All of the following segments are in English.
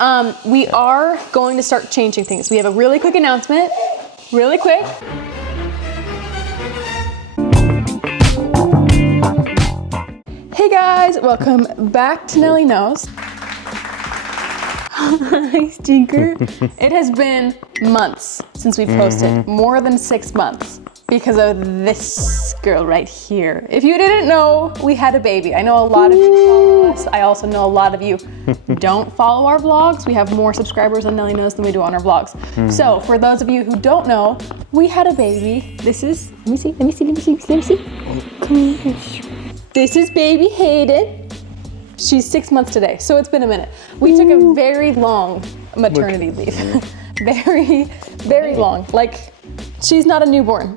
We are going to start changing things. We have a really quick announcement. Really quick. Hey guys, welcome back to Nelly Knows. Hi, Stinker. It has been months since we've posted, more than 6 months, because of this girl right here. If you didn't know, we had a baby. I know a lot of you follow us. I also know a lot of you don't follow our vlogs. We have more subscribers on Nelly Knows than we do on our vlogs. So for those of you who don't know, we had a baby. This is, let me see. Come here. This is baby Hayden. She's 6 months today, so it's been a minute. We took a very long maternity leave. Very, very long. Like, she's not a newborn,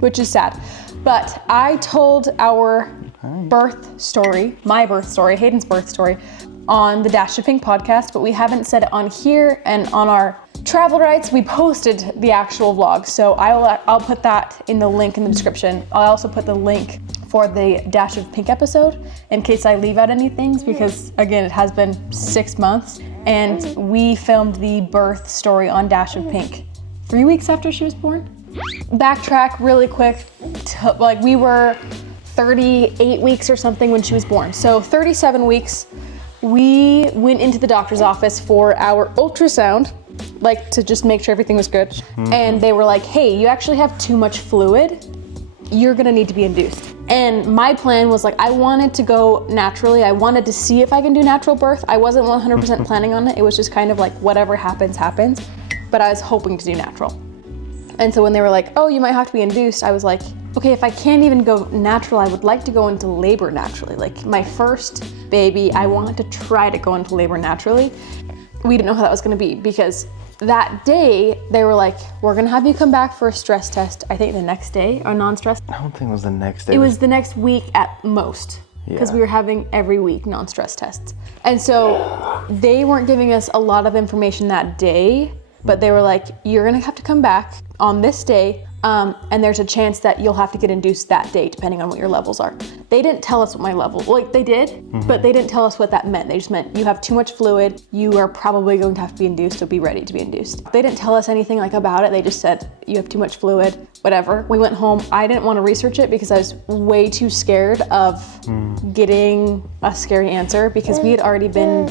which is sad. But I told our birth story, my birth story, Hayden's birth story, on the Dash of Pink podcast, but we haven't said it on here, and on our travellerites, we posted the actual vlog. So I'll put that in the link in the description. I'll also put the link for the Dash of Pink episode in case I leave out any things, because again, it has been 6 months, and we filmed the birth story on Dash of Pink 3 weeks after she was born. Backtrack really quick, like we were 38 weeks or something when she was born. So 37 weeks, we went into the doctor's office for our ultrasound, like to just make sure everything was good. And they were like, hey, you actually have too much fluid. You're gonna need to be induced. And my plan was like, I wanted to go naturally. I wanted to see if I can do natural birth. I wasn't 100% planning on it. It was just kind of like whatever happens, happens. But I was hoping to do natural. And so when they were like, oh, you might have to be induced, I was like, okay, if I can't even go natural, I would like to go into labor naturally. Like my first baby, I wanted to try to go into labor naturally. We didn't know how that was gonna be, because that day they were like, we're gonna have you come back for a stress test, I think the next day, or non-stress. I don't think it was the next day. It was the next week at most, because we were having every week non-stress tests. And so they weren't giving us a lot of information that day, but they were like, you're gonna have to come back on this day, and there's a chance that you'll have to get induced that day, depending on what your levels are. They didn't tell us what my level, like they did, but they didn't tell us what that meant. They just meant you have too much fluid, you are probably going to have to be induced, so be ready to be induced. They didn't tell us anything like about it. They just said, you have too much fluid, whatever. We went home. I didn't want to research it because I was way too scared of getting a scary answer, because we had already been,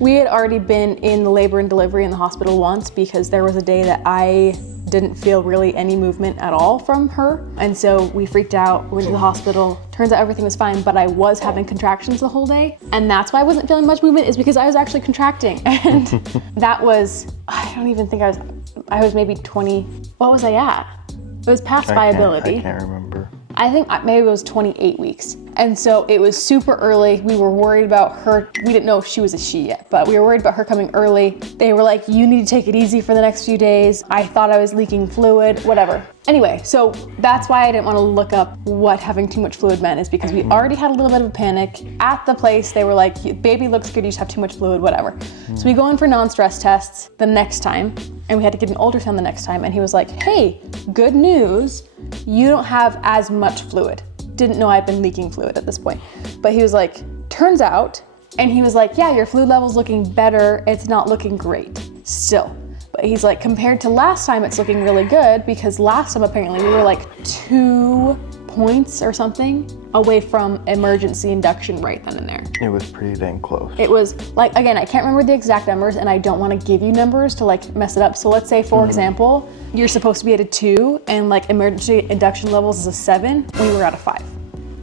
we had already been in the labor and delivery in the hospital once, because there was a day that I didn't feel really any movement at all from her. And so we freaked out, went to the hospital. Turns out everything was fine, but I was having contractions the whole day. And that's why I wasn't feeling much movement, is because I was actually contracting. And that was, I don't even think I was maybe 20, what was I at? It was past viability. I can't remember. I think maybe it was 28 weeks. And so it was super early. We were worried about her. We didn't know if she was a she yet, but we were worried about her coming early. They were like, you need to take it easy for the next few days. I thought I was leaking fluid, whatever. Anyway, so that's why I didn't want to look up what having too much fluid meant, is because we already had a little bit of a panic. At the place, they were like, baby looks good, you just have too much fluid, whatever. So we go in for non-stress tests the next time, and we had to get an ultrasound the next time, and he was like, hey, good news, you don't have as much fluid. Didn't know I'd been leaking fluid at this point. But he was like, turns out, and he was like, yeah, your fluid level's looking better, it's not looking great still. But he's like, compared to last time, it's looking really good, because last time apparently we were like 2 points or something away from emergency induction right then and there. It was pretty dang close. It was like, again, I can't remember the exact numbers, and I don't want to give you numbers to like mess it up. So let's say, for example, you're supposed to be at a 2 and like emergency induction levels is a 7. We were at a 5.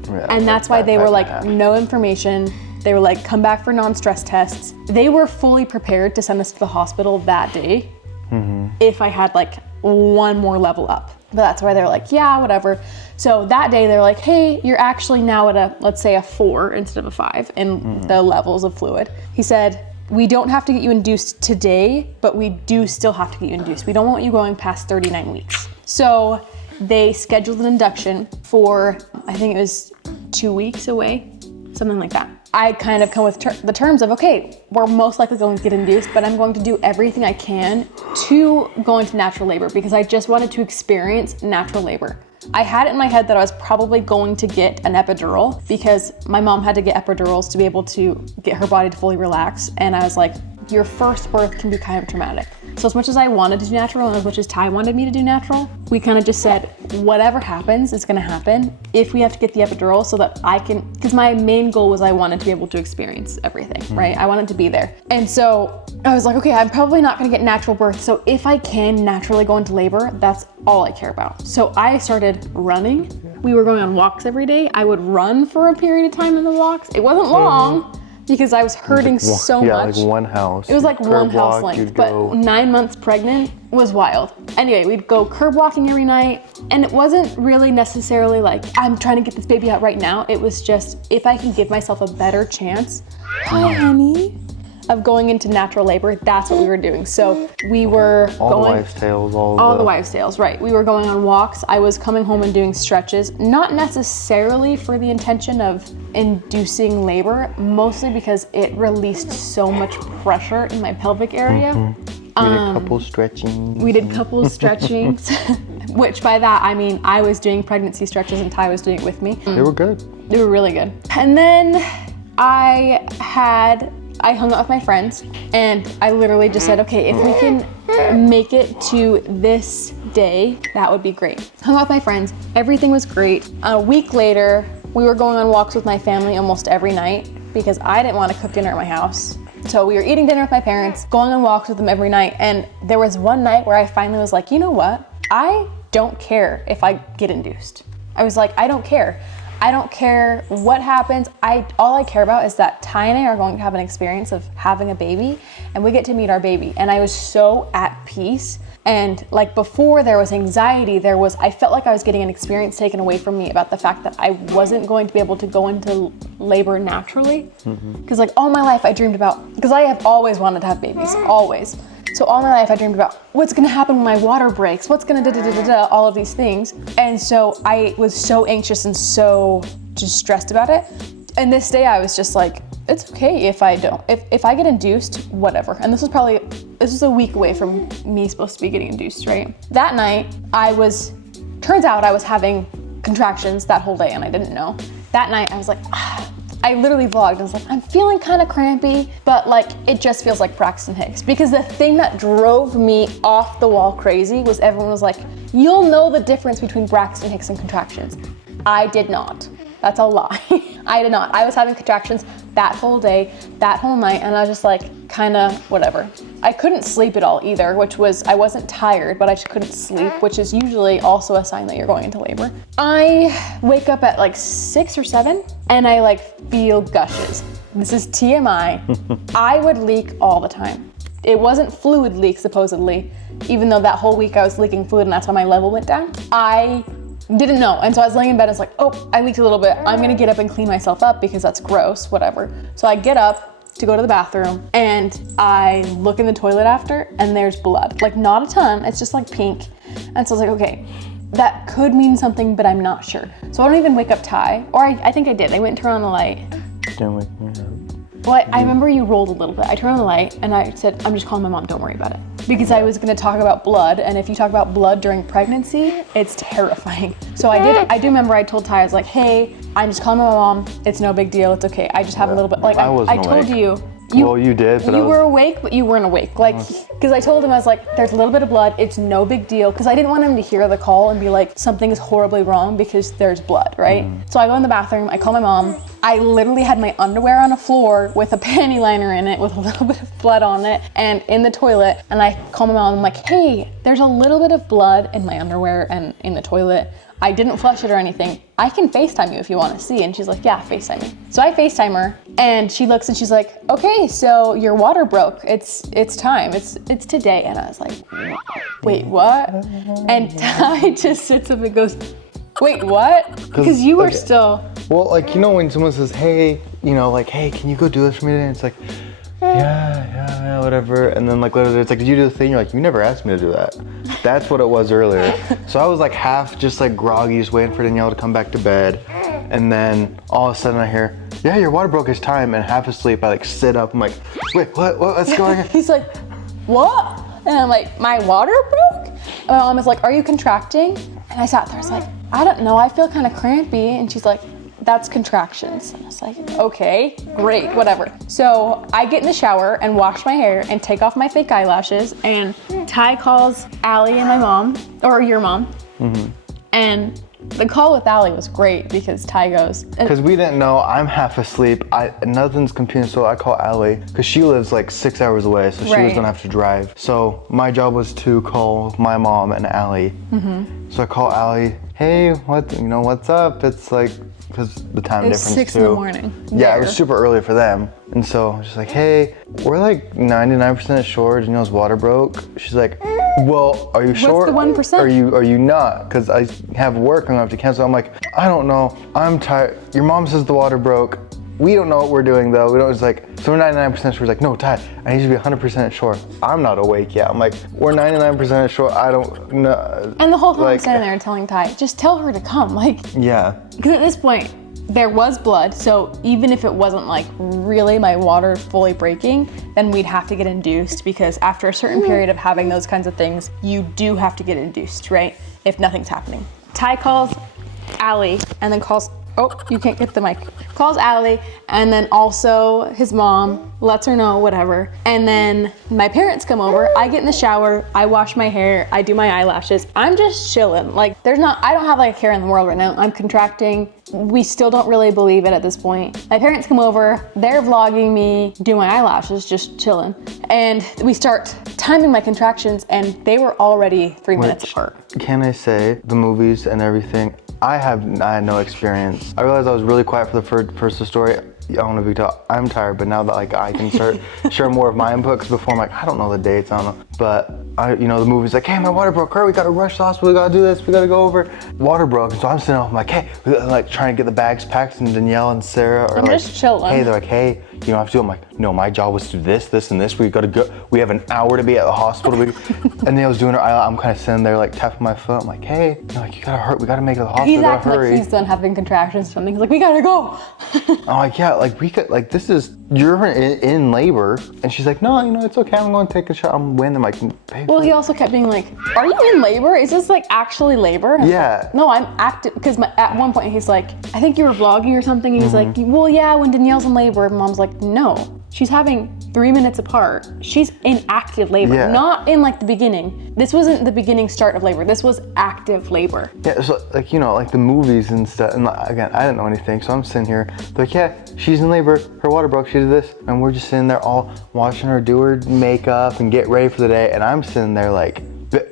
Yeah, and that's why they were like, no information. They were like, come back for non-stress tests. They were fully prepared to send us to the hospital that day if I had like one more level up. But that's why they're like, yeah, whatever. So that day they're like, hey, you're actually now at a, let's say a 4 instead of a 5 in the levels of fluid. He said, we don't have to get you induced today, but we do still have to get you induced. We don't want you going past 39 weeks. So they scheduled an induction for, I think it was 2 weeks away, something like that. I kind of come with the terms of, okay, we're most likely going to get induced, but I'm going to do everything I can to go into natural labor, because I just wanted to experience natural labor. I had it in my head that I was probably going to get an epidural because my mom had to get epidurals to be able to get her body to fully relax. And I was like, your first birth can be kind of traumatic. So as much as I wanted to do natural and as much as Ty wanted me to do natural, we kind of just said, whatever happens is gonna happen if we have to get the epidural so that I can, because my main goal was I wanted to be able to experience everything, right? I wanted to be there. And so I was like, okay, I'm probably not gonna get natural birth. So if I can naturally go into labor, that's all I care about. So I started running. We were going on walks every day. I would run for a period of time in the walks. It wasn't long, because I was hurting so much. Like one house. It was like one house walk, length, but 9 months pregnant was wild. Anyway, we'd go curb walking every night, and it wasn't really necessarily like, I'm trying to get this baby out right now. It was just, if I can give myself a better chance, hi honey, of going into natural labor, that's what we were doing. So we were all going- the wives' tales, all the wives' tales, right. We were going on walks. I was coming home and doing stretches, not necessarily for the intention of inducing labor, mostly because it released so much pressure in my pelvic area. We did couple stretching. We did couple stretchings, which by that, I mean, I was doing pregnancy stretches and Ty was doing it with me. They were good. They were really good. And then I hung out with my friends and I literally just said, okay, if we can make it to this day, that would be great. Hung out with my friends, everything was great. A week later, we were going on walks with my family almost every night because I didn't want to cook dinner at my house. So we were eating dinner with my parents, going on walks with them every night. And there was one night where I finally was like, you know what? I don't care if I get induced. I was like, I don't care. I don't care what happens. All I care about is that Ty and I are going to have an experience of having a baby and we get to meet our baby. And I was so at peace. And like before there was anxiety, I felt like I was getting an experience taken away from me about the fact that I wasn't going to be able to go into labor naturally. Because like all my life I dreamed about, because I have always wanted to have babies, always. So all my life I dreamed about what's gonna happen when my water breaks, what's gonna all of these things. And so I was so anxious and so just stressed about it. And this day I was just like, it's okay if I don't. If I get induced, whatever. And this was a week away from me supposed to be getting induced, right? That night turns out I was having contractions that whole day and I didn't know. That night I was like, I literally vlogged. I was like, I'm feeling kind of crampy, but like, it just feels like Braxton Hicks. Because the thing that drove me off the wall crazy was everyone was like, you'll know the difference between Braxton Hicks and contractions. I did not. That's a lie. I did not. I was having contractions that whole day, that whole night, and I was just like, kind of whatever. I couldn't sleep at all either, I wasn't tired, but I just couldn't sleep, which is usually also a sign that you're going into labor. I wake up at like 6 or 7 and I like feel gushes. This is TMI. I would leak all the time. It wasn't fluid leak supposedly, even though that whole week I was leaking fluid and that's why my level went down. I didn't know. And so I was laying in bed, I was like, oh, I leaked a little bit. I'm gonna get up and clean myself up because that's gross, whatever. So I get up to go to the bathroom and I look in the toilet after and there's blood. Like not a ton, it's just like pink. And so I was like, okay, that could mean something, but I'm not sure. So I don't even wake up Ty, or I think I did. I went and turned on the light. Didn't wake me up. Well, I remember you rolled a little bit. I turned on the light and I said, I'm just calling my mom, don't worry about it. Because I was gonna talk about blood, and if you talk about blood during pregnancy, it's terrifying. So I do remember I told Ty, I was like, hey, I'm just calling my mom, it's no big deal, it's okay. I just have a little bit, like I told you. Well, you did, but you were awake, but you weren't awake. Like, because I told him, I was like, there's a little bit of blood, it's no big deal. Because I didn't want him to hear the call and be like, something is horribly wrong because there's blood, right? So I go in the bathroom, I call my mom. I literally had my underwear on the floor with a panty liner in it with a little bit of blood on it and in the toilet. And I call my mom, I'm like, hey, there's a little bit of blood in my underwear and in the toilet. I didn't flush it or anything. I can FaceTime you if you want to see. And she's like, yeah, FaceTime me. So I FaceTime her and she looks and she's like, okay, so your water broke. It's time. It's today. And I was like, wait, what? And Ty just sits up and goes, wait, what? Because you were still. Well, like, you know, when someone says, hey, you know, like, hey, can you go do this for me today? And it's like, yeah, whatever. And then like later it's like, did you do the thing? You're like, you never asked me to do that. That's what it was earlier. So I was like half just like groggy, just waiting for Danielle to come back to bed. And then all of a sudden I hear, yeah, your water broke, it's time. And half asleep, I like sit up, I'm like, wait, what's going on? He's like, what? And I'm like, my water broke? And my mom is like, are you contracting? And I sat there, I was like, I don't know, I feel kind of crampy. And she's like, that's contractions. And I was like, okay, great, whatever. So I get in the shower and wash my hair and take off my fake eyelashes, and Ty calls Allie and my mom, or your mom. And the call with Allie was great because Ty goes. Because we didn't know, I'm half asleep. Nothing's computing, so I call Allie because she lives like 6 hours away, so she was gonna have to drive. So my job was to call my mom and Allie. So I call Allie, hey, what's up? It's like, because the time difference too. It's 6 in the morning. Yeah, it was super early for them. And so I was just like, hey, we're like 99% sure Danielle's water broke. She's like, well, are you sure? What's the 1%? Are you not? Because I have work, I'm gonna have to cancel. I'm like, I don't know, I'm tired. Your mom says the water broke. We don't know what we're doing though. We don't, it's like, so we're 99% sure. We're like, no, Ty, I need you to be 100% sure. I'm not awake yet. I'm like, we're 99% sure, I don't know. And the whole time I'm standing there telling Ty, just tell her to come, like. Yeah. Because at this point, there was blood, so even if it wasn't like really my water fully breaking, then we'd have to get induced, because after a certain period of having those kinds of things, you do have to get induced, right? If nothing's happening. Ty calls Allie and then calls, oh, you can't get the mic. Calls Allie, and then also his mom, lets her know, whatever. And then my parents come over, I get in the shower, I wash my hair, I do my eyelashes. I'm just chilling. Like, I don't have like a care in the world right now. I'm contracting. We still don't really believe it at this point. My parents come over, they're vlogging me, do my eyelashes, just chilling. And we start timing my contractions, and they were already 3 minutes apart. Can I say, the movies and everything, I had no experience. I realized I was really quiet for the first story. I don't know if you can tell, I'm tired, but now that like I can start share more of my input, because before I'm like, I don't know the dates, I don't know. But the movie's like, hey, my water broke, hurry, we gotta rush to the hospital, we gotta do this, we gotta go over. Water broke, and so I'm sitting up, I'm like, hey, like trying to get the bags packed, and Danielle and Sarah are like, just chilling. Hey, they're like, hey, you don't have to do it. I'm like, no, my job was to do this, this, and this. We gotta go, we have an hour to be at the hospital. And Danielle's doing her eyelash, I'm kind of sitting there like tapping my foot. I'm like, hey, like, you gotta hurry, we gotta make it to the hospital, He's acting hurry. like he's done having contractions or something. He's like, we gotta go. I'm like, yeah, like we could, like you're in labor. And she's like, no, it's okay, I'm going to take a shot. I'm winning. I'm like, babe. Well, he also kept being like, are you in labor? Is this like actually labor? And yeah. Like, no, I'm active, because at one point he's like, I think you were vlogging or something. And he's like, well, yeah, when Danielle's in labor. And Mom's like, no, she's having 3 minutes apart. She's in active labor, not in like the beginning. This wasn't the beginning start of labor. This was active labor. Yeah, so like, like the movies and stuff. And like, again, I didn't know anything. So I'm sitting here like, yeah, she's in labor. Her water broke. She did this. And we're just sitting there all watching her do her makeup and get ready for the day. And I'm sitting there like, babe,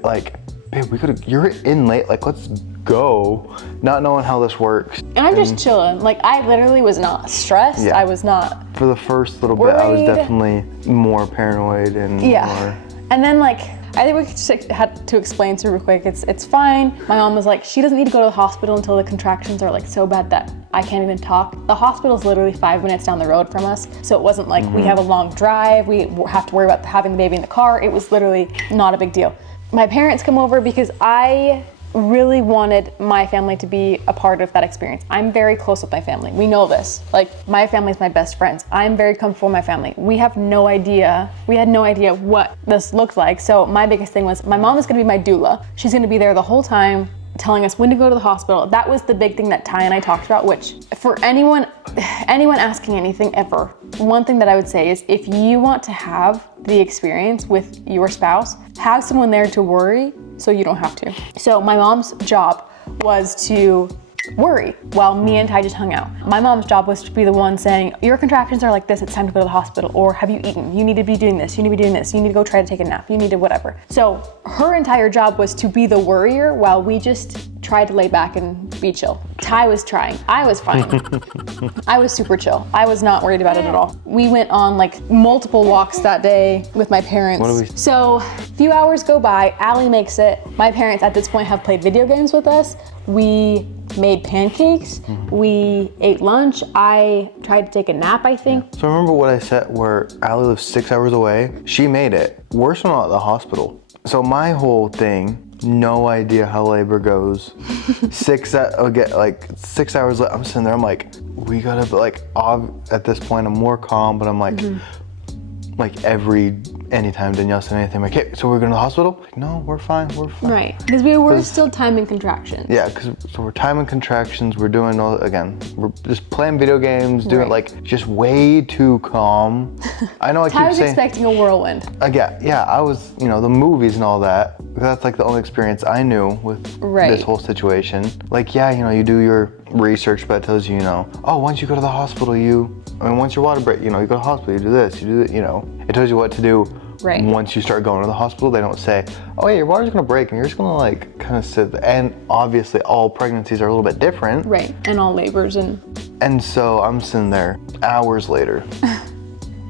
you're in late. Like, let's go. Not knowing how this works. And I'm just chilling. Like, I literally was not stressed. Yeah. I was not For the first little worried. bit, I was definitely more paranoid and more. And then like, I think we just had to explain super quick. It's fine. My mom was like, she doesn't need to go to the hospital until the contractions are like so bad that I can't even talk. The hospital's literally 5 minutes down the road from us. So it wasn't like we have a long drive. We have to worry about having the baby in the car. It was literally not a big deal. My parents come over because I really wanted my family to be a part of that experience. I'm very close with my family. We know this. Like, my family's my best friends. I'm very comfortable with my family. We had no idea what this looked like. So my biggest thing was, my mom is gonna be my doula. She's gonna be there the whole time, telling us when to go to the hospital. That was the big thing that Ty and I talked about, which for anyone asking anything ever, one thing that I would say is, if you want to have the experience with your spouse, have someone there to worry so you don't have to. So my mom's job was to worry while me and Ty just hung out. My mom's job was to be the one saying, your contractions are like this, it's time to go to the hospital, or have you eaten? You need to be doing this, you need to be doing this, you need to go try to take a nap, you need to whatever. So her entire job was to be the worrier while we just tried to lay back and be chill. Ty was trying, I was fine. I was super chill. I was not worried about it at all. We went on like multiple walks that day with my parents. So a few hours go by, Allie makes it. My parents at this point have played video games with us. We made pancakes, we ate lunch, I tried to take a nap, I think. So remember what I said, where Allie lives 6 hours away? She made it. We're still not at the hospital. So my whole thing, no idea how labor goes. 6 hours later, I'm sitting there, I'm like, we gotta, like, at this point I'm more calm, but I'm like, like every anytime Danielle said anything, like, hey, so we're going to the hospital? Like, no, we're fine. Right, because we were still timing contractions. Yeah, so we're timing contractions, we're doing we're just playing video games, doing like just way too calm. I know I keep saying. I was expecting a whirlwind. Yeah, I was, the movies and all that. That's like the only experience I knew with this whole situation. Like, yeah, you do your research, but it tells you, oh, once you go to the hospital, once your water break, you go to the hospital, you do this, you do that, it tells you what to do. Right. Once you start going to the hospital, they don't say, oh yeah, your water's gonna break and you're just gonna like kind of sit there. And obviously all pregnancies are a little bit different. Right, and all labors And so I'm sitting there hours later.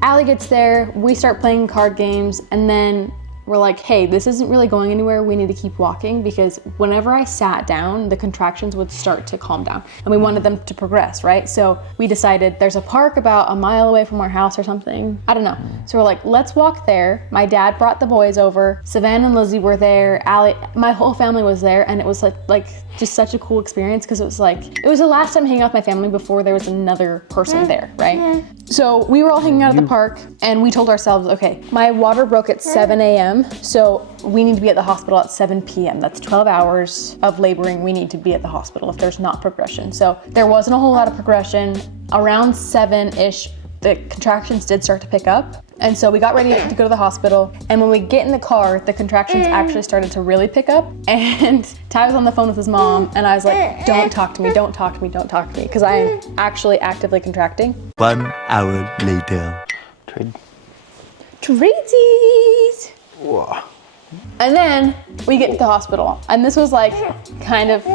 Allie gets there, we start playing card games, and then we're like, hey, this isn't really going anywhere. We need to keep walking, because whenever I sat down, the contractions would start to calm down and we wanted them to progress, right? So we decided there's a park about a mile away from our house or something. I don't know. So we're like, let's walk there. My dad brought the boys over. Savannah and Lizzie were there. Allie, my whole family was there, and it was like just such a cool experience, because it was the last time hanging out with my family before there was another person there, right? So we were all hanging out at the park, and we told ourselves, okay, my water broke at 7 a.m. So we need to be at the hospital at 7 p.m. That's 12 hours of laboring. We need to be at the hospital if there's not progression. So there wasn't a whole lot of progression. Around 7-ish, the contractions did start to pick up. And so we got ready to go to the hospital. And when we get in the car, the contractions actually started to really pick up. And Ty was on the phone with his mom, and I was like, don't talk to me, don't talk to me, don't talk to me, because I am actually actively contracting. 1 hour later. Tracy's. Whoa. And then we get to the hospital, and this was like kind of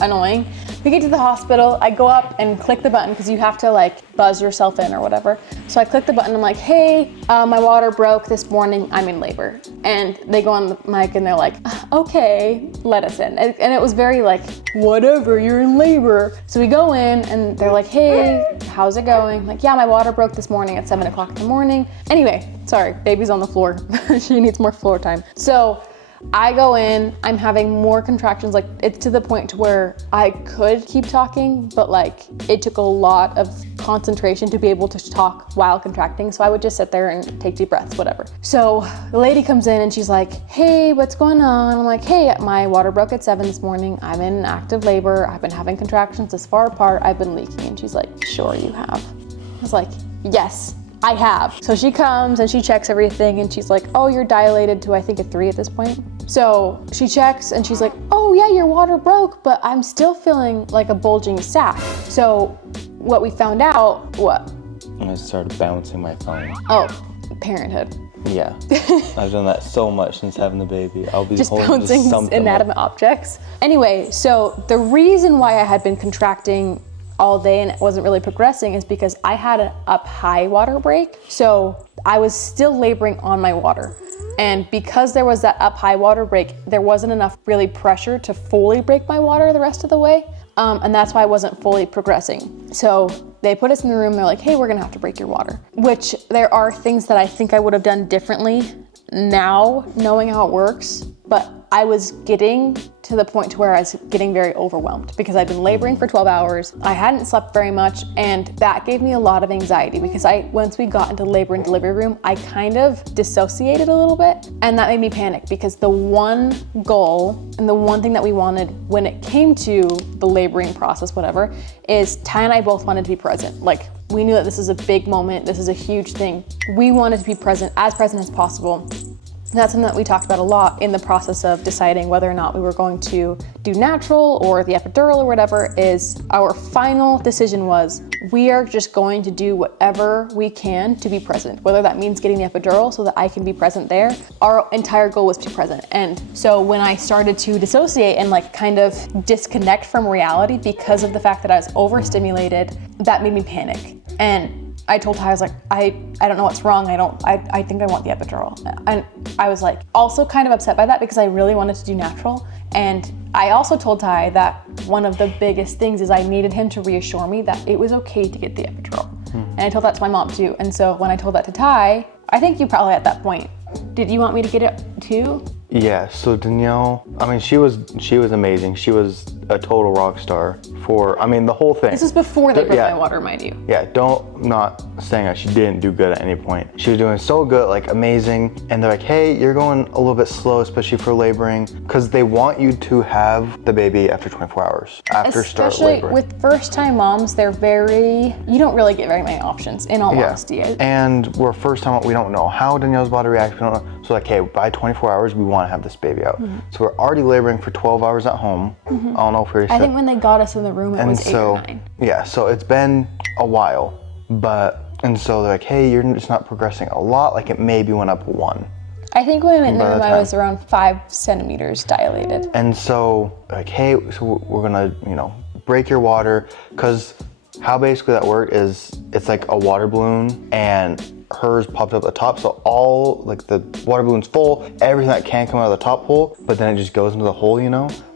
annoying. We get to the hospital, I go up and click the button, because you have to like buzz yourself in or whatever. So I click the button, I'm like, hey, my water broke this morning, I'm in labor. And they go on the mic and they're like, okay, let us in. And it was very like, whatever, you're in labor. So we go in and they're like, hey, how's it going? I'm like, yeah, my water broke this morning at 7 o'clock in the morning. Anyway, sorry, baby's on the floor. She needs more floor time. So I go in, I'm having more contractions, like it's to the point to where I could keep talking, but like it took a lot of concentration to be able to talk while contracting. So I would just sit there and take deep breaths, whatever. So the lady comes in and she's like, hey, what's going on? I'm like, hey, my water broke at 7 this morning. I'm in active labor. I've been having contractions this far apart. I've been leaking. And she's like, sure you have. I was like, yes, I have. So she comes and she checks everything and she's like, oh, you're dilated to I think a 3 at this point. So she checks and she's like, oh yeah, your water broke, but I'm still feeling like a bulging sac. So what we found out, what? I started bouncing my phone. Oh, parenthood. Yeah, I've done that so much since having the baby. I'll be just holding bouncing something inanimate objects. Anyway, so the reason why I had been contracting all day and it wasn't really progressing is because I had an up high water break. So I was still laboring on my water. And because there was that up high water break, there wasn't enough really pressure to fully break my water the rest of the way. And that's why I wasn't fully progressing. So they put us in the room, they're like, hey, we're gonna have to break your water. Which there are things that I think I would have done differently now, knowing how it works. But I was getting to the point to where I was getting very overwhelmed because I'd been laboring for 12 hours. I hadn't slept very much, and that gave me a lot of anxiety because once we got into labor and delivery room, I kind of dissociated a little bit, and that made me panic because the one goal and the one thing that we wanted when it came to the laboring process, whatever, is Ty and I both wanted to be present. Like, we knew that this is a big moment, this is a huge thing. We wanted to be present as possible. That's something that we talked about a lot in the process of deciding whether or not we were going to do natural or the epidural or whatever. Is our final decision was we are just going to do whatever we can to be present, whether that means getting the epidural so that I can be present there. Our entire goal was to be present. And so when I started to dissociate and like kind of disconnect from reality because of the fact that I was overstimulated, that made me panic. And I told Ty, I was like, I don't know what's wrong. I think I want the epidural. And I was like also kind of upset by that because I really wanted to do natural. And I also told Ty that one of the biggest things is I needed him to reassure me that it was okay to get the epidural. And I told that to my mom too. And so when I told that to Ty, I think you probably at that point, did you want me to get it too? Yeah, so Danielle, I mean, she was amazing. She was a total rock star for, I mean, the whole thing. This was before they broke Yeah. my water, mind you. Yeah, not saying that she didn't do good at any point. She was doing so good, like amazing. And they're like, hey, you're going a little bit slow, especially for laboring, because they want you to have the baby after 24 hours, after start Especially laboring. with first-time moms, you don't really get very many options, in all honesty. And we're first time, we don't know how Danielle's body reacts, we don't know. So like, hey, by 24 hours, we want to have this baby out. So we're already laboring for 12 hours at home. I don't know if we already I said. think when they got us in the room, it was 8 or 9. Yeah, so it's been a while, and so they're like, hey, you're just not progressing a lot, like it maybe went up 1. I think when we went in the By the room, I time- was around 5 centimeters dilated. And so like, hey, so we're gonna, break your water, because how basically that worked is it's like a water balloon and hers popped up at the top, so all like the water balloon's full, everything that can come out of the top hole, but then it just goes into the hole,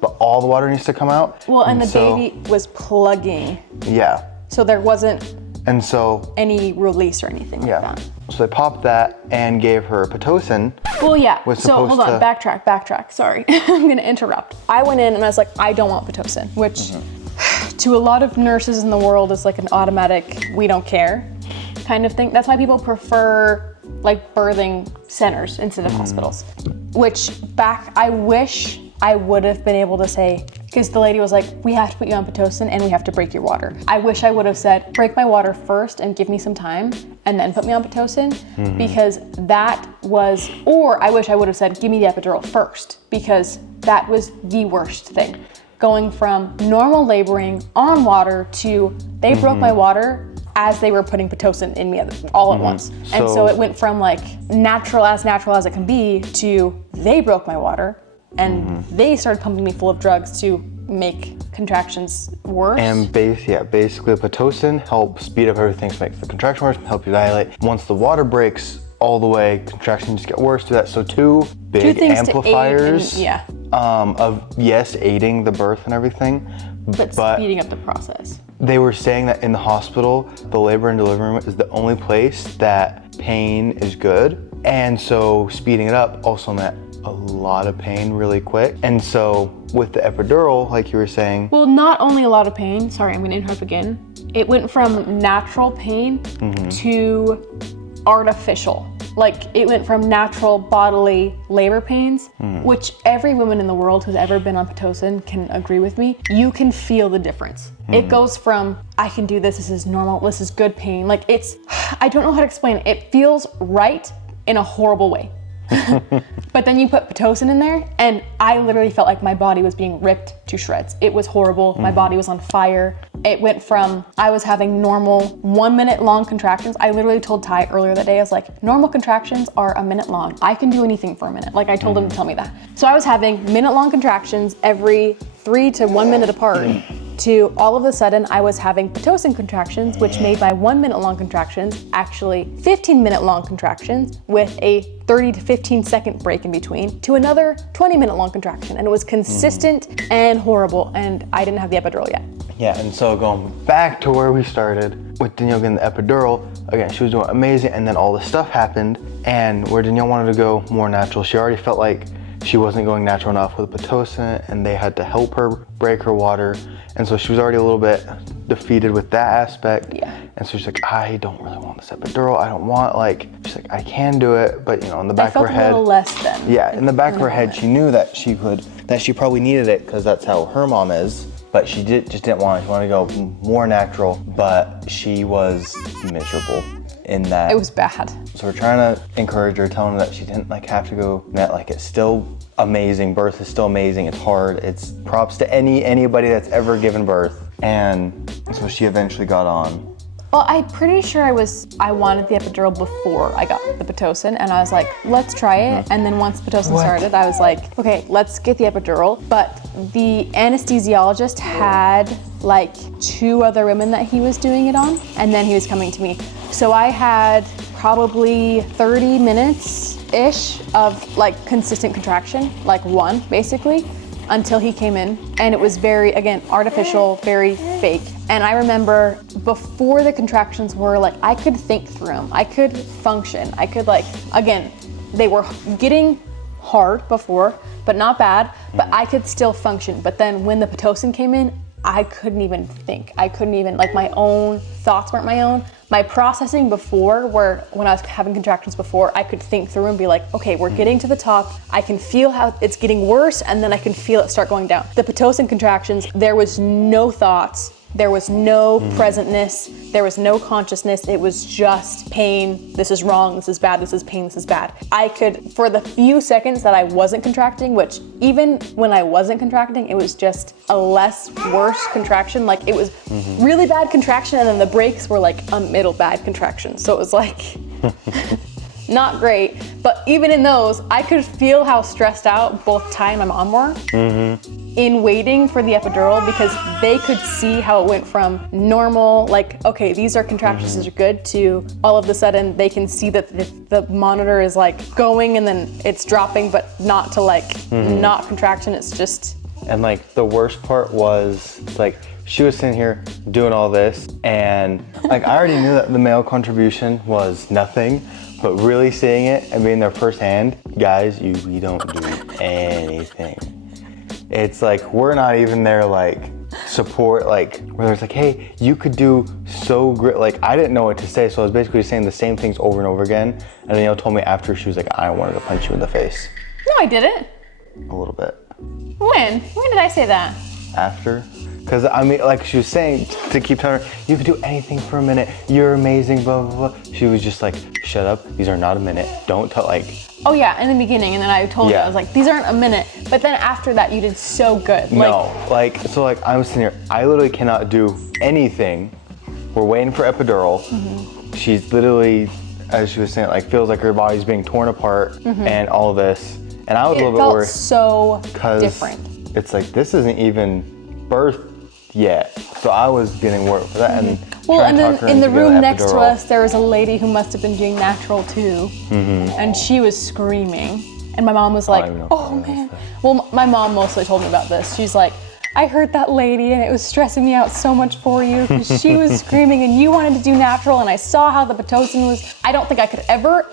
but all the water needs to come out. Well, and the so, baby was plugging, Yeah. so there wasn't And so any release or anything like that. So they popped that and gave her Pitocin. Well, yeah. Was So hold on, supposed backtrack. Sorry, I'm gonna interrupt. I went in and I was like, I don't want Pitocin, which to a lot of nurses in the world is like an automatic, we don't care kind of thing. That's why people prefer like birthing centers instead of hospitals. Which I wish I would have been able to say, because the lady was like, we have to put you on Pitocin and we have to break your water. I wish I would have said, break my water first and give me some time and then put me on Pitocin, because or I wish I would have said, give me the epidural first, because that was the worst thing. Going from normal laboring on water to they broke my water as they were putting Pitocin in me all at once. And so it went from like natural as it can be to they broke my water and they started pumping me full of drugs to make contractions worse. And basically Pitocin helps speed up everything to make the contraction worse, help you dilate. Once the water breaks all the way, contractions just get worse. So two big amplifiers of aiding the birth and everything, but speeding up the process. They were saying that in the hospital, the labor and delivery room is the only place that pain is good. And so speeding it up also meant a lot of pain really quick. And so with the epidural, like you were saying. Well, not only a lot of pain, sorry, I'm gonna interrupt again. It went from natural pain to artificial. Like it went from natural bodily labor pains, which every woman in the world who's ever been on Pitocin can agree with me. You can feel the difference. It goes from, I can do this is normal, this is good pain. Like I don't know how to explain it. It feels right in a horrible way. But then you put Pitocin in there and I literally felt like my body was being ripped to shreds. It was horrible. My body was on fire. It went from, I was having normal 1 minute long contractions. I literally told Ty earlier that day, I was like, normal contractions are a minute long. I can do anything for a minute. Like I told him to tell me that. So I was having minute long contractions every 3 to 1 minute apart. To all of a sudden, I was having Pitocin contractions, which made my 1 minute long contractions actually 15-minute long contractions with a 30 to 15 second break in between, to another 20-minute long contraction. And it was consistent and horrible, and I didn't have the epidural yet. Yeah, and so going back to where we started with Danielle getting the epidural, again, she was doing amazing, and then all this stuff happened, and where Danielle wanted to go more natural, she already felt like she wasn't going natural enough with Pitocin, and they had to help her break her water. And so she was already a little bit defeated with that aspect. Yeah. And so she's like, I don't really want this epidural. I don't want, she's like, I can do it, but in the back of her head. I felt a little less than. Yeah, in the back of her head, she knew that she probably needed it because that's how her mom is. But she just didn't want it. She wanted to go more natural, but she was miserable in that. It was bad. So we're trying to encourage her, telling her that she didn't have to go, that it's still amazing. Birth is still amazing. It's hard. It's props to anybody that's ever given birth. And so she eventually got on. Well, I'm pretty sure I wanted the epidural before I got the Pitocin, and I was like, let's try it. And then once Pitocin started, I was like, okay, let's get the epidural. But the anesthesiologist had 2 other women that he was doing it on, and then he was coming to me. So I had probably 30 minutes-ish of consistent contraction, one basically, until he came in. And it was very, again, artificial, very fake. And I remember before the contractions were I could think through them. I could function. I could again, they were getting hard before, but not bad, but I could still function. But then when the Pitocin came in, I couldn't even think. I couldn't even, like, my own thoughts weren't my own. My processing before, where when I was having contractions before, I could think through and be like, okay, we're getting to the top. I can feel how it's getting worse, and then I can feel it start going down. The Pitocin contractions, there was no thoughts. There was no presentness, there was no consciousness, it was just pain, this is wrong, this is bad, this is pain, this is bad. I could, for the few seconds that I wasn't contracting, which even when I wasn't contracting, it was just a less worse contraction, like it was really bad contraction and then the breaks were like a middle bad contraction. So it was like, not great, but even in those, I could feel how stressed out both Ty and my mom were in waiting for the epidural, because they could see how it went from normal, like, okay, these are contractions, these are good, to all of a sudden they can see that the monitor is like going and then it's dropping, but not to like, not contraction, it's just. And like the worst part was like, she was sitting here doing all this and like I already knew that the male contribution was nothing, but really seeing it and being there firsthand, guys, we don't do anything. It's like, we're not even there like support, like where it's like, hey, you could do so great. Like I didn't know what to say, so I was basically saying the same things over and over again. And Danielle told me after, she was like, I wanted to punch you in the face. No, I didn't. A little bit. When did I say that? After. Because I mean, like she was saying to keep telling her, you can do anything for a minute, you're amazing, blah, blah, blah. She was just like, shut up, these are not a minute. Don't tell, like. Oh yeah, in the beginning, and then I told you, I was like, these aren't a minute. But then after that, you did so good. No, like, so like I'm sitting here, I literally cannot do anything. We're waiting for epidural. She's literally, as she was saying, like feels like her body's being torn apart and all this. And I was a little bit worried. It felt so different. It's like, this isn't even birth yet. So I was getting worried for that. And well, and then in the room next to us, there was a lady who must have been doing natural too. And she was screaming. And my mom was like, oh man. Well, my mom mostly told me about this. She's like, I heard that lady and it was stressing me out so much for you because she was screaming and you wanted to do natural, and I saw how the Pitocin was. I don't think I could ever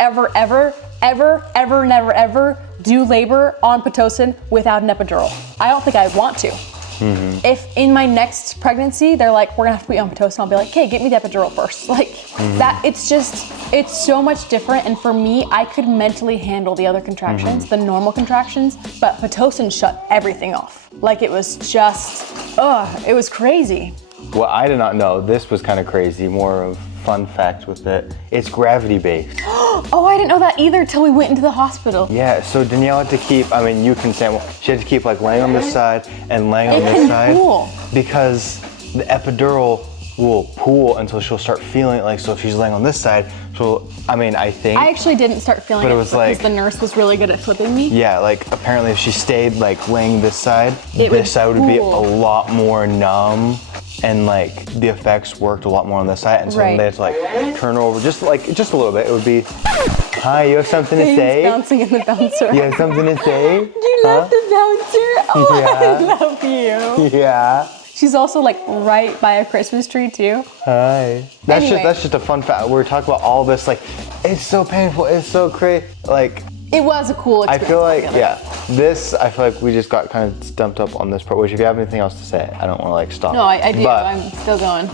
do labor on Pitocin without an epidural. I don't think I want to. If in my next pregnancy, they're like, we're gonna have to put you on Pitocin, I'll be like, okay, get me the epidural first. Like that, it's so much different. And for me, I could mentally handle the other contractions, the normal contractions, but Pitocin shut everything off. Like it was just, it was crazy. Well, I did not know, this was kind of crazy, more of fun fact with it. It's gravity based. Oh, I didn't know that either till we went into the hospital. Yeah, so Danielle had to keep, I mean, you can say, she had to keep like laying on this side and laying on this side. Pool. Because the epidural will pool until she'll start feeling it. Like, so if she's laying on this side, she'll, I mean, I think. I actually didn't start feeling it was because like, the nurse was really good at flipping me. Yeah, like apparently if she stayed like laying this side, this side would be a lot more numb. And like the effects worked a lot more on this side, and so then they had to like turn over just a little bit. It would be, hi, you have something to say? Bouncing in the bouncer. You have something to say? You love the bouncer? Oh, Yeah. I love you. Yeah. She's also like right by a Christmas tree too. Hi. That's just a fun fact. We're talking about all this, like, it's so painful, it's so crazy. Like, it was a cool experience. I feel like, I feel like we just got kind of stumped up on this part, which if you have anything else to say, I don't want to like stop. No, I do, but, I'm still going.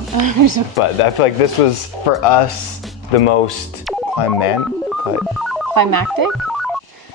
But I feel like this was, for us, the most Climactic?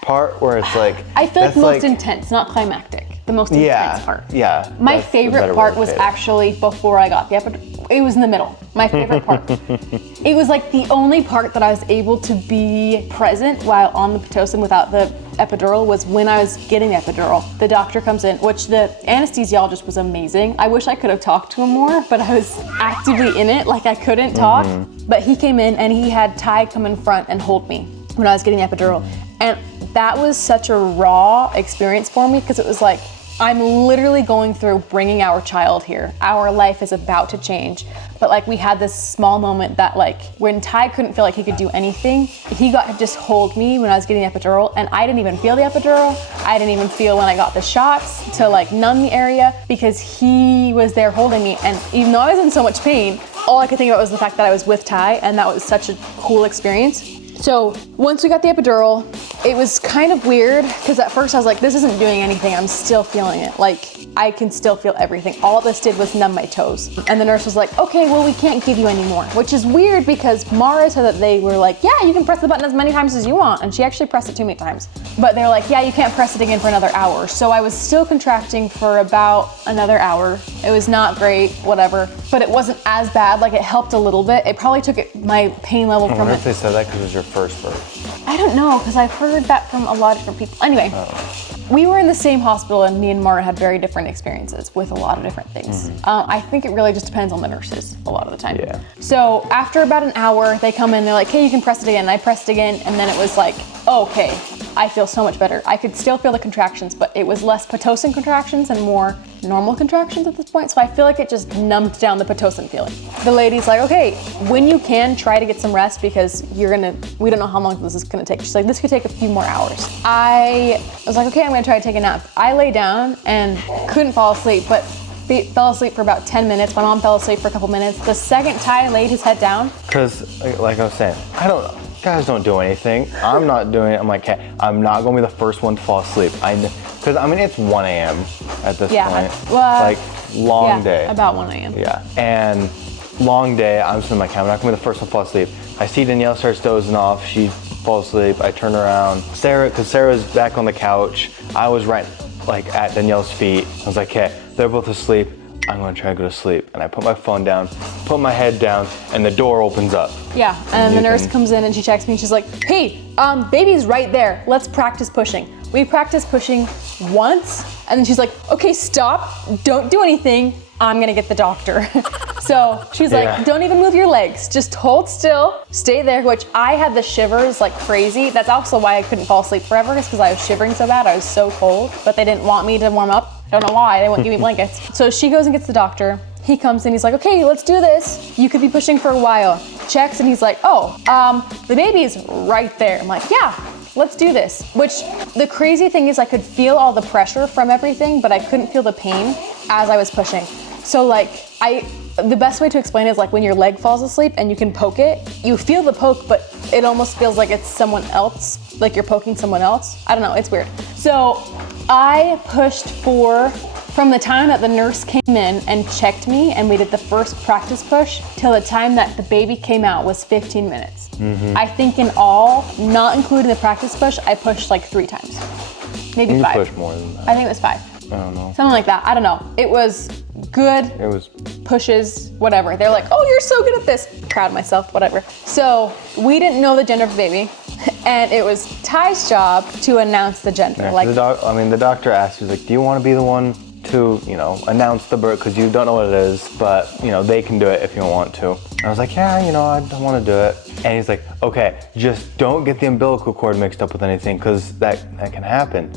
part where it's like, I feel like most intense, not climactic. The most intense part. Yeah. My favorite part was actually before I got the epidural. It was in the middle. My favorite part. It was like the only part that I was able to be present while on the Pitocin without the epidural was when I was getting the epidural. The doctor comes in, which the anesthesiologist was amazing. I wish I could have talked to him more, but I was actively in it, like I couldn't talk. But he came in and he had Ty come in front and hold me when I was getting the epidural. And that was such a raw experience for me because it was like, I'm literally going through bringing our child here. Our life is about to change. But like we had this small moment that like when Ty couldn't feel like he could do anything, he got to just hold me when I was getting the epidural, and I didn't even feel the epidural. I didn't even feel when I got the shots to like numb the area because he was there holding me. And even though I was in so much pain, all I could think about was the fact that I was with Ty, and that was such a cool experience. So once we got the epidural, it was kind of weird because at first I was like, this isn't doing anything. I'm still feeling it. Like, I can still feel everything. All this did was numb my toes. And the nurse was like, okay, well, we can't give you any more, which is weird because Mara said that they were like, yeah, you can press the button as many times as you want. And she actually pressed it too many times. But they're like, yeah, you can't press it again for another hour. So I was still contracting for about another hour. It was not great, whatever, but it wasn't as bad. Like, it helped a little bit. It probably took my pain level I from wonder it. if they said that because it was your first birth. I don't know, because I've heard that from a lot of different people. Anyway, we were in the same hospital and me and Mara had very different experiences with a lot of different things. I think it really just depends on the nurses a lot of the time. Yeah. So after about an hour, they come in, they're like, hey, you can press it again. And I pressed again, and then it was like, oh, okay, I feel so much better. I could still feel the contractions, but it was less Pitocin contractions and more normal contractions at this point. So I feel like it just numbed down the Pitocin feeling. The lady's like, okay, when you can, try to get some rest because we don't know how long this is gonna take. She's like, this could take a few more hours. I was like, okay, I'm gonna try to take a nap. I lay down and couldn't fall asleep, but fell asleep for about 10 minutes. My mom fell asleep for a couple minutes. The second Ty laid his head down. Because, like I was saying, guys don't do anything. I'm not doing it. I'm like, hey, I'm not gonna be the first one to fall asleep. Because I mean, it's 1 a.m. at this point. Like, long day. About 1 a.m. Yeah, and long day. I'm sitting in my camera. I'm not gonna be the first one to fall asleep. I see Danielle starts dozing off. She falls asleep. I turn around. Because Sarah's back on the couch. I was right, like, at Danielle's feet. I was like, okay, they're both asleep. I'm gonna try to go to sleep. And I put my phone down, put my head down, and the door opens up. Yeah, and the nurse comes in and she checks me and she's like, hey, baby's right there. Let's practice pushing. We practiced pushing once, and then she's like, okay, stop, don't do anything. I'm gonna get the doctor. So she's like, don't even move your legs. Just hold still, stay there, which I had the shivers like crazy. That's also why I couldn't fall asleep forever, is because I was shivering so bad. I was so cold, but they didn't want me to warm up. I don't know why, they wouldn't give me blankets. So she goes and gets the doctor. He comes in, he's like, okay, let's do this. You could be pushing for a while. Checks, and he's like, oh, the baby's right there. I'm like, yeah, let's do this. Which, the crazy thing is I could feel all the pressure from everything, but I couldn't feel the pain as I was pushing. So like, the best way to explain it is like when your leg falls asleep and you can poke it, you feel the poke, but it almost feels like it's someone else, like you're poking someone else. I don't know, it's weird. So I pushed from the time that the nurse came in and checked me and we did the first practice push till the time that the baby came out was 15 minutes. I think in all, not including the practice push, I pushed like 3 times, maybe You 5. pushed more than that. I think it was 5. I don't know. Something like that, I don't know. It was good. It was Pushes, whatever. They're like, oh, you're so good at this. Proud of myself, whatever. So we didn't know the gender of the baby, and it was Ty's job to announce the gender. Yeah, like, the doctor asked, he's like, do you want to be the one to, announce the birth, because you don't know what it is, but, they can do it if you want to. And I was like, yeah, I don't want to do it. And he's like, okay, just don't get the umbilical cord mixed up with anything, because that can happen.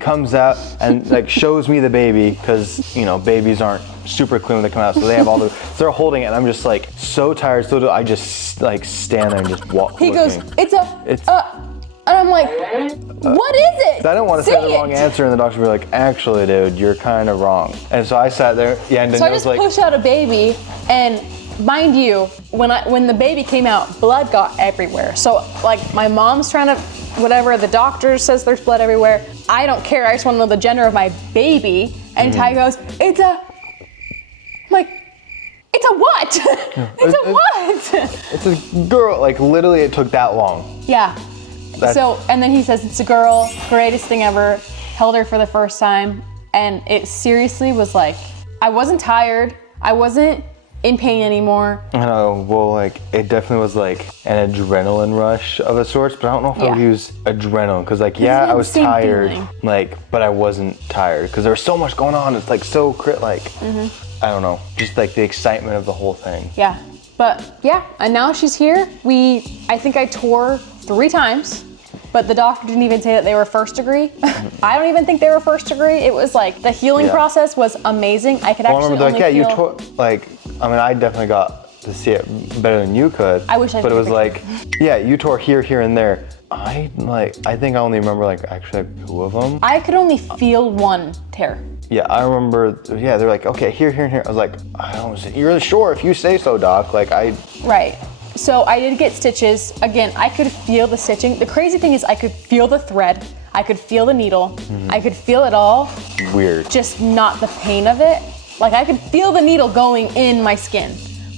Comes out and like shows me the baby, because, babies aren't super clean when they come out, so they have so they're holding it, and I'm just like so tired, I just like stand there and just walk. He goes, and I'm like, what is it? I don't want to say the wrong answer, and the doctor would be like, actually, dude, you're kind of wrong. And so I sat there, and then so I just pushed out a baby, and mind you, when the baby came out, blood got everywhere. So like my mom's trying to, whatever, the doctor says there's blood everywhere. I don't care, I just want to know the gender of my baby. And Ty goes, I'm like, it's a what? It's a what? It's a girl, like literally it took that long. Yeah. So, and then he says, it's a girl, greatest thing ever, held her for the first time, and it seriously was like, I wasn't tired, I wasn't in pain anymore. I know, well, like, it definitely was like an adrenaline rush of a sorts, but I don't know if I would use adrenaline, because like, I was tired, like, but I wasn't tired, because there was so much going on, it's like so I don't know, just like the excitement of the whole thing. Yeah, but yeah, and now she's here. I think I tore 3 times, but the doctor didn't even say that they were first degree. I don't even think they were first degree. It was like, the healing process was amazing. I could actually only feel... you tore, like, I definitely got to see it better than you could. I wish I But took it was a like, you tore here, and there. I think I only remember like actually like 2 of them. I could only feel 1 tear. Yeah, I remember, they're like, okay, here, and here. I was like, I don't see, you're really sure if you say so, doc. Like, Right. So I did get stitches. Again, I could feel the stitching. The crazy thing is I could feel the thread. I could feel the needle. I could feel it all. Weird. Just not the pain of it. Like I could feel the needle going in my skin,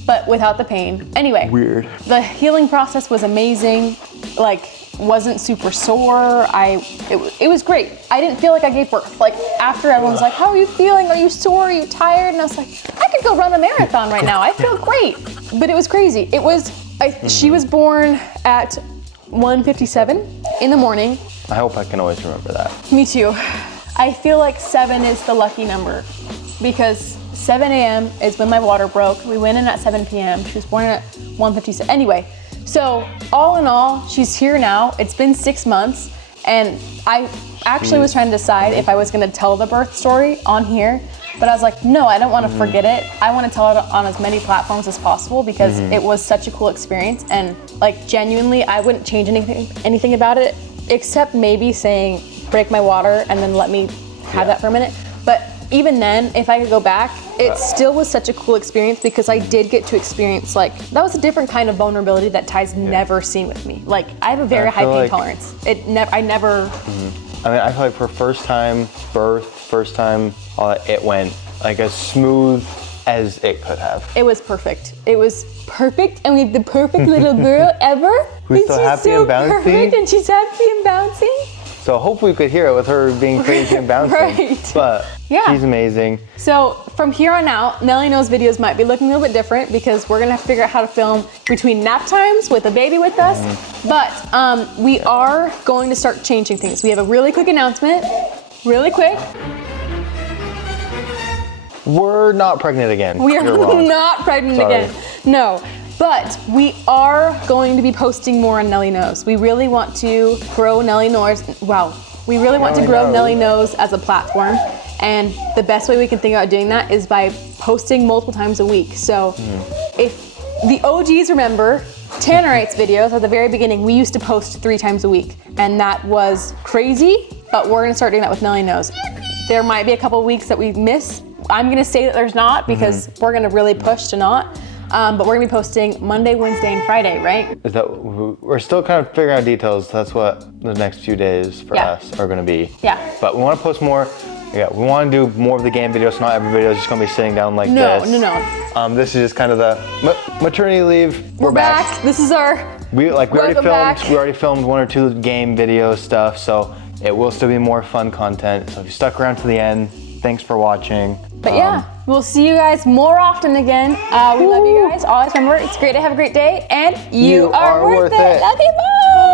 but without the pain. Anyway. Weird. The healing process was amazing. Like, wasn't super sore. It was great. I didn't feel like I gave birth. Like after everyone was like, how are you feeling? Are you sore? Are you tired? And I was like, I could go run a marathon right now. I feel great. But it was crazy. She was born at 1:57 in the morning. I hope I can always remember that. Me too. I feel like 7 is the lucky number because 7 a.m. is when my water broke. We went in at 7 p.m. She was born at 1:57. Anyway, so all in all, she's here now. It's been 6 months, and I actually was trying to decide if I was gonna tell the birth story on here, but I was like, no, I don't wanna forget it. I wanna tell it on as many platforms as possible because it was such a cool experience, and like genuinely, I wouldn't change anything about it, except maybe saying, break my water and then let me have that for a minute. But even then, if I could go back, it still was such a cool experience because I did get to experience that was a different kind of vulnerability that Ty's never seen with me. Like I have a very high pain tolerance. I never. I mean, I feel like for first time birth, it went like as smooth as it could have. It was perfect. It was perfect, and we have the perfect little girl ever. Who's so happy and bouncy. Perfect, and she's happy and bouncing. So hopefully we could hear it with her being crazy and bouncing. Right. But she's amazing. So from here on out, Nelly Knows videos might be looking a little bit different because we're gonna have to figure out how to film between nap times with a baby with us. But we are going to start changing things. We have a really quick announcement, really quick. We're not pregnant again. We are You're wrong. not pregnant Sorry. again. No. But we are going to be posting more on Nelly Knows. We really want to grow Nelly Knows. Wow. We really want to grow Nelly Knows as a platform. And the best way we can think about doing that is by posting multiple times a week. So if the OGs remember, Tannerites videos at the very beginning, we used to post 3 times a week. And that was crazy, but we're gonna start doing that with Nelly Knows. There might be a couple of weeks that we miss. I'm gonna say that there's not because we're gonna really push to not. But we're gonna be posting Monday, Wednesday, and Friday, right? We're still kind of figuring out details. That's what the next few days for us are gonna be. Yeah. But we wanna post more. Yeah, we wanna do more of the game videos, so not every video is just gonna be sitting down like this. No. This is just kind of the maternity leave. We're back. This is our We Welcome back. already filmed 1 or 2 game video stuff, so it will still be more fun content. So if you stuck around to the end, thanks for watching. But yeah, we'll see you guys more often again. We love you guys. Always remember, it's great to have a great day, and you are worth it. Love you, bye.